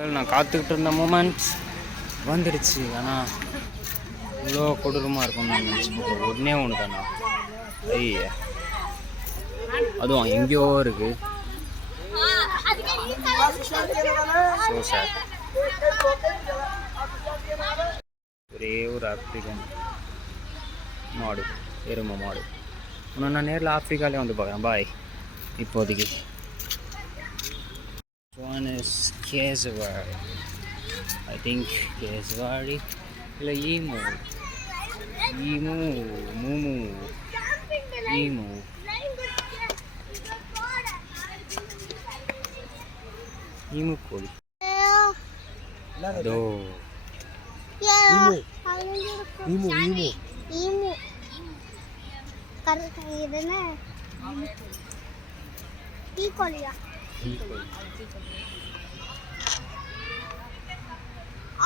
நான் காத்துக்கிட்டு இருந்த மூமெண்ட்ஸ் வந்துடுச்சு. ஆனால் இவ்வளோ கொடூரமாக இருக்கும் நான் நினச்சிக்கிட்டு ஒன்றே ஒன்று தானா. ஐய அதுவும் எங்கேயோ இருக்கு. ஸோ சார் ஒரே ஒரு ஆப்ரிக்கன் மாடு, எருமை மாடு. இன்னும் நான் நேரில் ஆப்ரிக்காலே வந்து பார்க்குறேன். பாய். இப்போதைக்கு one is Kesawari. I think Kesawari. இல்லை ஈமு மூமு ஈமு. ஈமு கோழி. அதோ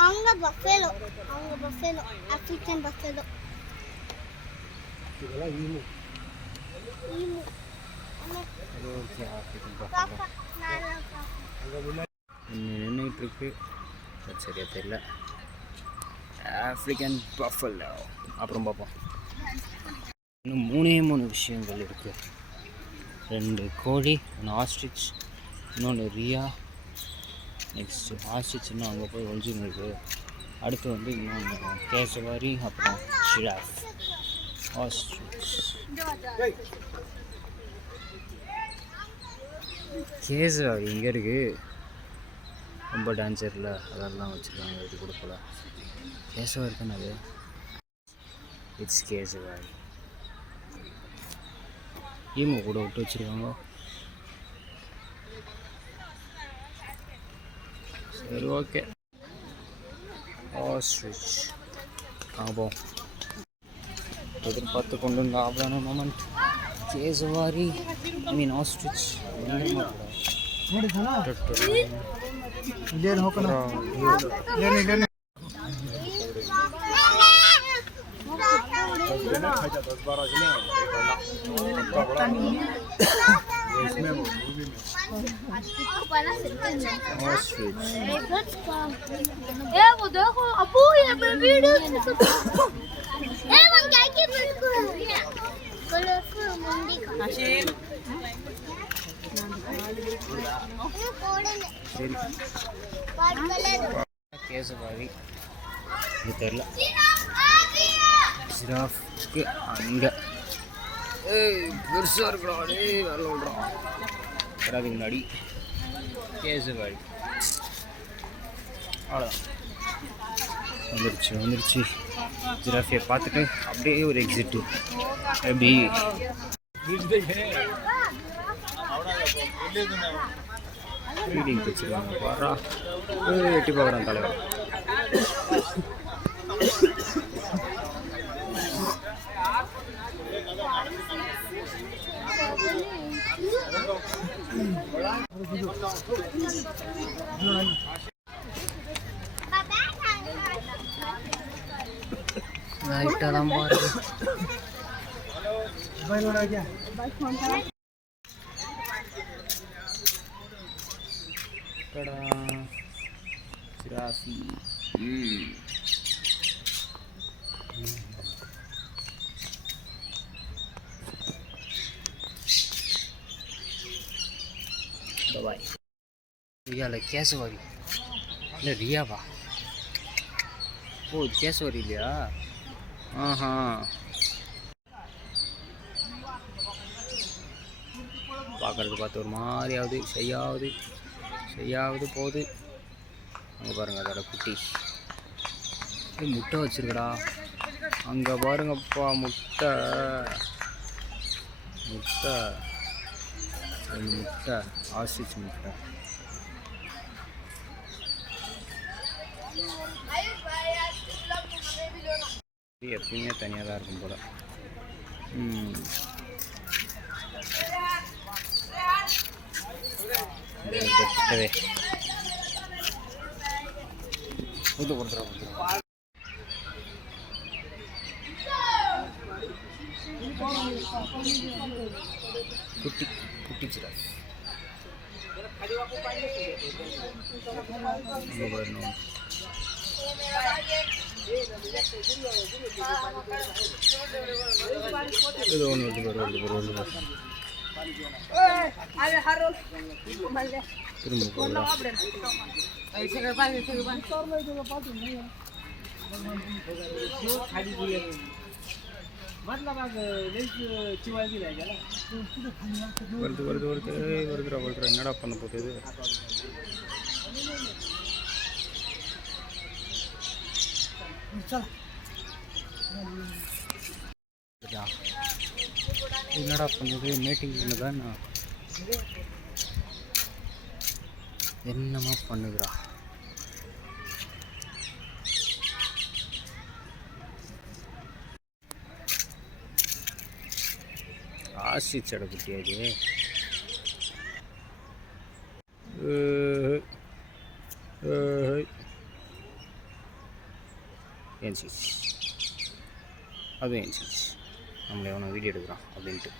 அவங்க பஃபேலோ, ஆப்பிரிக்கன் பஃபேலோ. இதெல்லாம் ஈமு. நின்றுட்டு இருக்கு. சரியா தெரியல. African buffalo. அப்புறம் பார்ப்போம். இன்னும் மூணு விஷயங்கள் இருக்கு. 2 கோழி, 1 ஆஸ்ட்ரிச், இன்னொன்று ரியா. நெக்ஸ்ட்டு ஆஸ்ட்ரிச் இன்னும் அங்கே போய் ஒழிஞ்சுன்னு இருக்குது. அடுத்து வந்து இன்னொன்று கேசவாரி, அப்புறம் ஷிராஃப். ஆஸ்ட்ரிச், கேசவாரி இங்கே இருக்குது. ரொம்ப டான்ஸரில் அதெல்லாம் வச்சுருக்காங்க. இது கொடுக்கல. கேசவாரி தானே அது. இட்ஸ் கேசவாரி. ஈமு கூட விட்டு வச்சுருக்காங்க. சரி, ஓகே. ஆஸ்ட்ரிச் ஆபோம் எதிர்பார்த்து கொண்டு வந்த ஆபலான மொமெண்ட். கேசவாரி, ஐ மீன் ஆஸ்ட்ரிச். वो देखो अबू ये वीडियो ए वो क्या की बिल्कुल कलरफुल मंडी का नाशिन ये कोडने சரி वाइट कलर கேசவாரி இது தெரியல. ஜிராஃப்க்கு அங்கே பெருசாக இருக்கிறோம். அப்படியே வேலை விடுறோம். அதுக்கு முன்னாடி கேசவாரி. அவ்வளோதான். வந்துடுச்சு. ஜிராஃபியை பார்த்துட்டு அப்படியே ஒரு எக்ஸிட்டு. எப்படி ஃபீடிங் வச்சுருக்காங்க பாரா. எட்டி பார்க்குறான் தலைவர். லைட்டாக தான் பாருங்க. ஜிராஃபி. பாய். ரியாவில் கேசவாரி இல்லை ரியாவா? ஓ கேசவாரி இல்லையா? ஆஹா. பார்க்குறது பார்த்து ஒரு மாதிரியாவது செய்யாவது போகுது. அங்கே பாருங்கள் அதோட குட்டி முட்டை வச்சுருக்கடா. அங்கே பாருங்கப்பா முட்டை ஆஸ்ட்ரிச் முட்டை. எப்பயுமே தனியாக தான் இருக்கும் போல். கிட்டவே இது கொடுத்துருவோம். குட்டி ஜிராஃப். இங்கே வரணும். இது ஒன்று வருது திரும்ப போகலாம். வருதுடா என்னடா பண்ண போகுது? என்னடா பண்ணுது? மீட்டிங் பண்ணுதான் என்னமா பண்ணுதுடா? ஆசிச்சட குட்டியாது ஏன்சிஸ் அதுவும் ஏன்சிஸ் நம்மளை எவனை வீடியோ எடுக்கிறான் அப்படின்ட்டு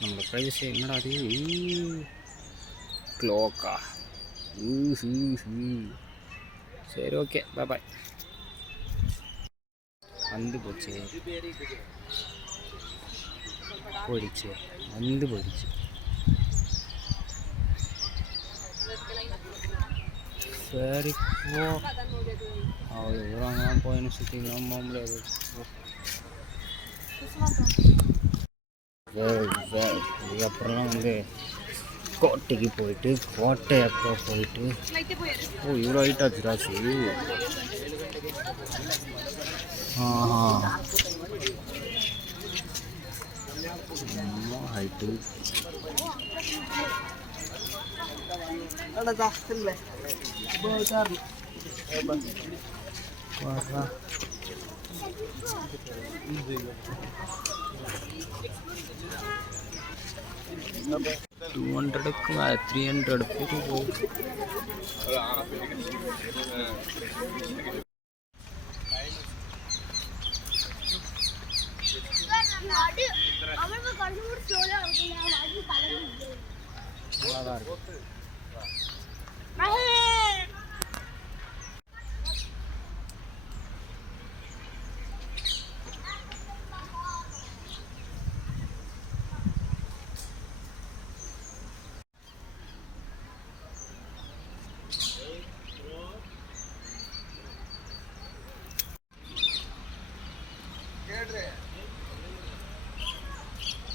நம்மளோட ப்ரைவசி. என்னடா அது? க்ளோக்கா. சரி ஓகே பாய். வந்து போச்சு வந்து போயிடுச்சு. சரி போ. அவ்வளோ தூரங்களாம் போயின்னு சுற்றிங்களாம் போக முடியாது. இதுக்கப்புறம்லாம் வந்து கோட்டைக்கு போயிட்டு கோட்டை அப்போ போயிட்டு இவ்வளோ ஹைட் ஆச்சு ராசி. ஹைட்டு வர்றா 200க்கு 300 பேர் போகுது. நல்லாதான் இருக்கு.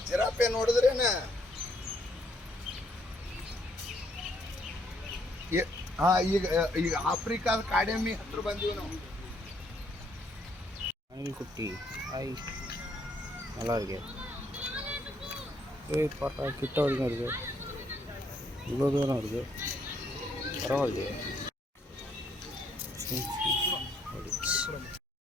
ಜಿರಾಫೆ ನೋಡಿದ್ರೇನ ಈಗ ಆಫ್ರಿಕಾದ ಕಾಡೆಮ್ಮಿ ಹತ್ರ ಬಂದೀವಿ ನಾವು. அணில் குட்டி ஹாய், நல்லா இருக்கு. ஏய் பார்த்தா கிட்ட வரைக்கும் இருக்குது, இவ்வளோ தூரம் இருக்குது, பரவாயில்லையே.